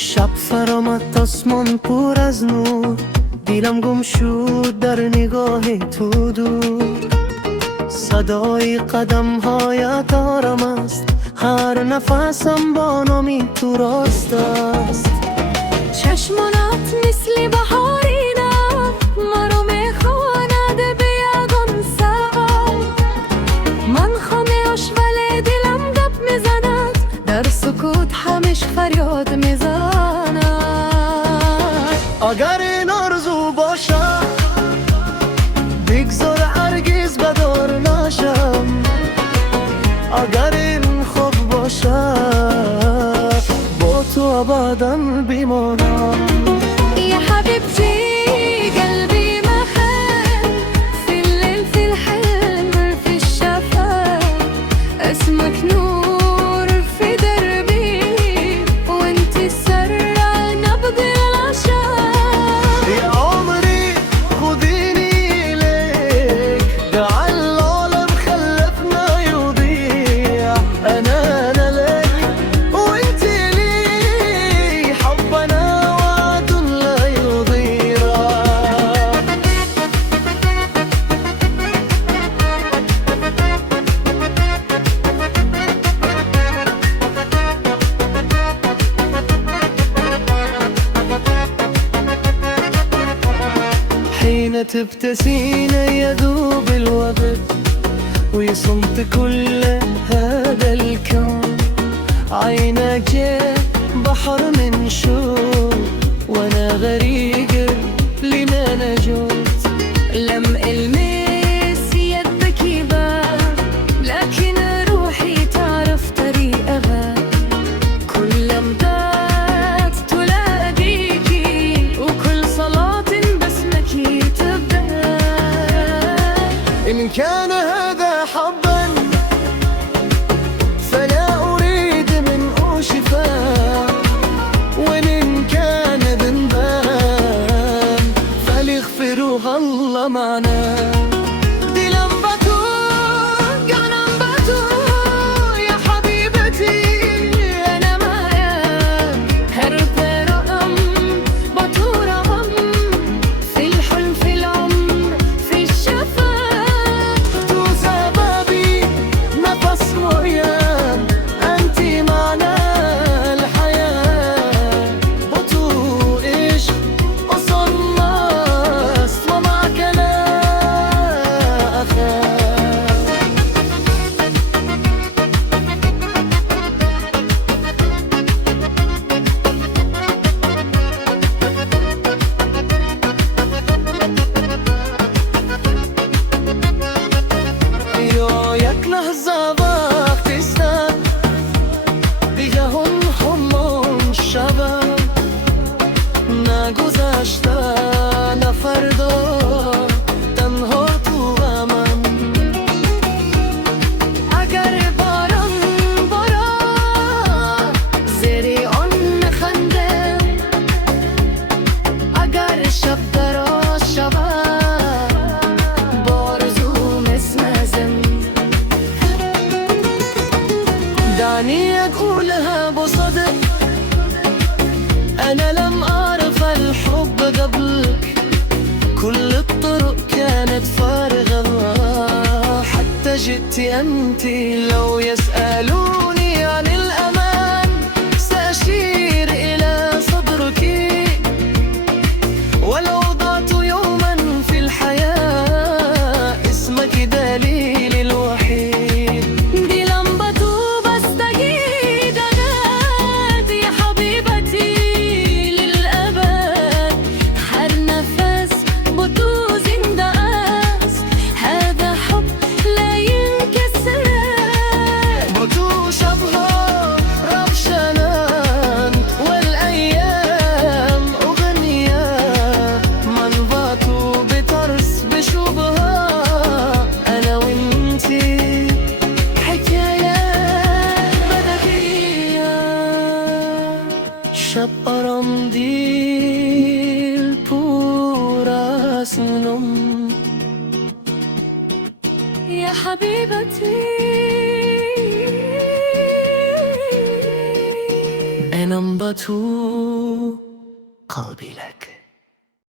شب فرامد آسمان پر از نور، دیلم گم شد در نگاه تو دور. صدای قدم هایت آرام است، هر نفسم با نامی تو راست است. چشمانت مثل بهارینه مرا میخواند به یگان سر. من خاموش ولی دلم گپ میزند، در سکوت همش فریاد میزند. اگر این آرزو باشد بگذار هرگز بدار نشم. اگر این خوب باشد با تو ابدا بمانم. يا حبيبتي قلبي محل في الليل في الحلم في الشفا. اسمك نور في دربي وانت السر نبض العشاق. يا عمري خذيني ليك، دع العالم خلفنا يضيع. أنا لك وانت لي، حبنا وعد لا يضيع. حين تبتسين يذوب الوقت ويصمت كل هذا الكون. عينك بحر من شوق وانا غريق لما نجوت. لم المس يدك يبان، لكن روحي تعرف طريقها. كل مدات تلاقيكي وكل صلاة باسمك تبدأ. إن كان هذا حبا فلا أريد منه شفاء، وإن كان ذنبا فليغفره الله معنا. دلم بطول قلم بطول يا حبيبتي أنا معاك هرب رقم بطول رقم في الحلم في العمر في الشفاء. تو سببي نفس وياك، أنت معنى الحياة. بطول عشق وصلت ومعك لا أخاف. Jak لحظه وقتی است دیگه همون شبم نگذشته نه فردا تنها تو من. اگر باران باران زیر آن میخنده، اگر شب دراز شود بارزو مسمزم. دعني أقولها بصدق، أنا لم أعرف الحب قبلك. كل الطرق كانت فارغة حتى جئت أنت. لو يسألوني عن الأمان سأشير إلى صدرك. ولو ضعت يوما في الحياة اسمك دليلي الوحيد. دي لمبة بستجيد أنات يا حبيبتي للأبد. هر نفس بتوز اندقاس، هذا حب لا ينكسر. بطو شبها ربشنان والأيام أغنية. من باتوا بترس بشوبها، أنا وإنتي حكاية بدكية. شب آرام دیل پر از نم. يا حبيبتي نمبر 2 قلبي لك